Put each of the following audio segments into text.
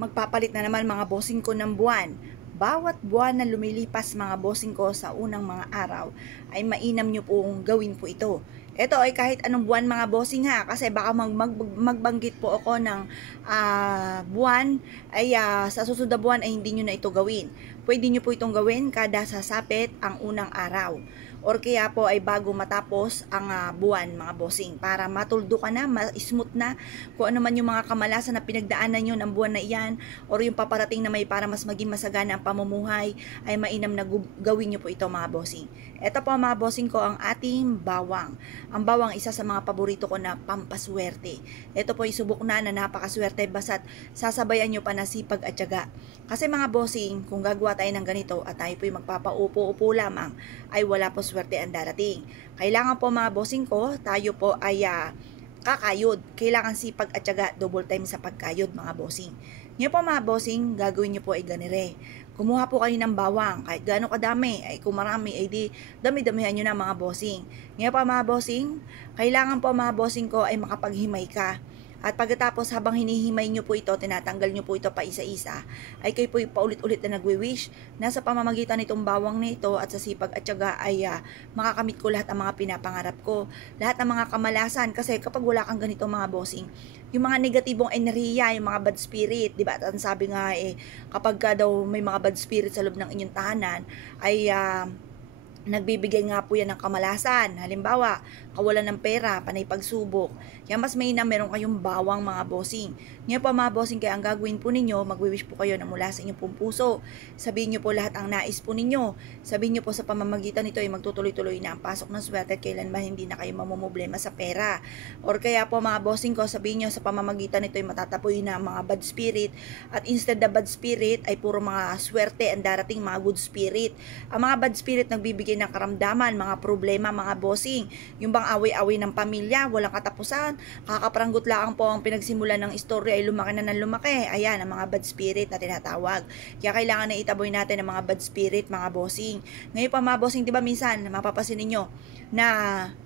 Magpapalit na naman mga bossing ko ng buwan. Bawat buwan na lumilipas mga bossing ko sa unang mga araw ay mainam nyo pong gawin po ito. Ito ay kahit anong buwan mga bossing ha, kasi baka magbanggit po ako ng buwan ay sa susunod na buwan ay hindi nyo na ito gawin. Pwede nyo po itong gawin kada sasapit ang unang araw or kaya po ay bago matapos ang buwan mga bossing, para matuldo ka na, smooth na kung ano man yung mga kamalasan na pinagdaanan nyo ng buwan na iyan or yung paparating na may para mas maging masagana ang pamumuhay, ay mainam na gawin nyo po ito mga bossing. Ito po mga bossing ko ang ating bawang. Ang bawang isa sa mga paborito ko na pampaswerte. Ito po isubok na napakaswerte basta't sasabayan nyo pa na sipag at tiyaga. Kasi mga bossing, kung gagawa tayo ng ganito at tayo po yung magpapaupo-upo lamang, ay wala po swerte ang darating. Kailangan po mga bossing ko, tayo po ay kakayod. Kailangan sipag at tiyaga, double time sa pagkayod mga bossing. Ngayon po mga bossing, gagawin nyo po ay ganire. Kumuha po kayo ng bawang, kahit gaano kadami, ay kung marami, ay di dami-damihan nyo na mga bossing. Ngayon po mga bossing, kailangan po mga bossing ko ay makapaghimay ka. At pagkatapos habang hinihimay nyo po ito, tinatanggal nyo po ito pa isa-isa, ay kayo po paulit-ulit na nagwi-wish na sa pamamagitan nitong bawang na ito at sa sipag at tiyaga ay makakamit ko lahat ang mga pinapangarap ko. Lahat ng mga kamalasan, kasi kapag wala kang ganito mga bossing, yung mga negatibong enerhiya, yung mga bad spirit, di ba? At sabi nga kapag ka daw may mga bad spirit sa loob ng inyong tahanan, ay nagbibigay nga po yan ng kamalasan. Halimbawa, kawalan ng pera, panay pagsubok. Kaya mas mainam meron kayong bawang mga bossing. Ngayon po mga bossing, kaya ang gagawin po ninyo, magwi-wish po kayo na mula sa inyong pong puso. Sabihin nyo po lahat ang nais po ninyo. Sabihin nyo po sa pamamagitan nito ay magtutuloy-tuloy na ang pasok ng swerte at kailanman hindi na kayo mamumblema sa pera. Or kaya po mga bossing ko, sabihin nyo sa pamamagitan nito ay matatapoy na ang mga bad spirit. At instead na bad spirit ay puro mga swerte ang darating, mga good spirit. Ang mga bad spirit nagbibigay ng karamdaman, mga problema, mga bossing. Yung bang away-away ng pamilya, walang katapusan, kakapranggot lang po ang pinagsimulan ng istorya ay lumaki na ng lumaki. Ayan, ang mga bad spirit na tinatawag. Kaya kailangan na itaboy natin ang mga bad spirit, mga bossing. Ngayon pa mga bossing, di ba minsan, mapapasin ninyo na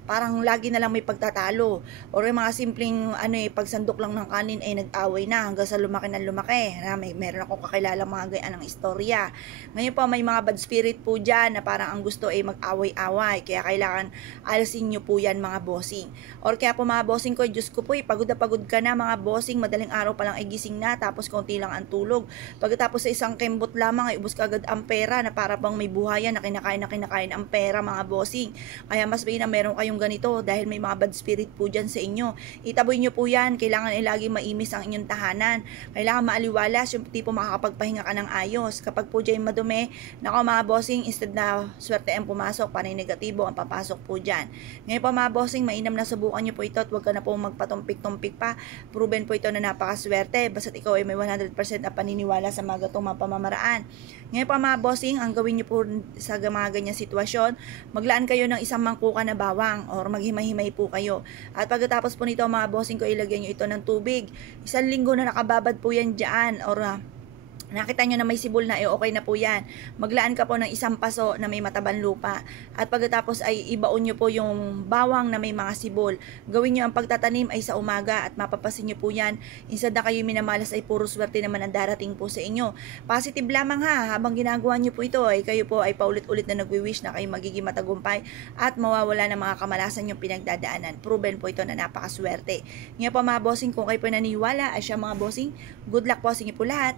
parang lagi na lang may pagtatalo or yung mga simpleng pagsandok lang ng kanin ay nag-away na hanggang sa lumaki na lumaki. Meron akong kakilala mga gayaan ng istorya. Ngayon pa may mga bad spirit po dyan na parang ang gusto ay mag-away-away, kaya kailangan alisin nyo po yan mga bossing. Or kaya po mga bossing ko, Diyos ko po pagod na pagod ka na mga bossing, madaling araw pa lang ay gising na, tapos konti lang ang tulog. Pagkatapos sa isang kembot lamang ay ubos ka agad ang pera na para bang may buhayan na kinakain ang pera mga bossing. Kaya mas na meron kayong ganito dahil may mga bad spirit po dyan sa inyo. Itaboy nyo po yan, kailangan ay lagi maimis ang inyong tahanan. Kailangan maaliwalas, yung tipo makakapagpahinga ka ng ayos. Kapag po dyan madumi, nako mga bossing, instead na swerte ang pumasok, panay negatibo ang papasok po dyan. Ngayon po mga bossing, mainam na subukan nyo po ito at huwag ka na po magpatumpik-tumpik pa. Proven po ito na napakaswerte, basta't ikaw ay may 100% na paniniwala sa mga gatong mga pamamaraan. Ngayon po mga bossing, ang gawin nyo po sa mga ganyang sitwasyon, maglaan kayo ng isang mangkukan na bawang or maghimay-himay po kayo. At pagkatapos po nito mga bossing ko, ilagyan nyo ito ng tubig. 1 linggo na nakababad po yan dyan or nakita nyo na may sibol na, okay na po yan. Maglaan ka po ng 1 paso na may matabang lupa. At pagkatapos ay ibaon nyo po yung bawang na may mga sibol. Gawin nyo ang pagtatanim ay sa umaga at mapapasin nyo po yan. Instead na kayo minamalas ay puro swerte naman ang darating po sa inyo. Positive lamang ha, habang ginagawa nyo po ito ay kayo po ay paulit-ulit na nagwi-wish na kayo magiging matagumpay at mawawala ng mga kamalasan yung pinagdadaanan. Proven po ito na napakaswerte. Ngayon po mga bossing, kung kayo po naniniwala ay siya mga bossing, good luck po sa inyo po lahat.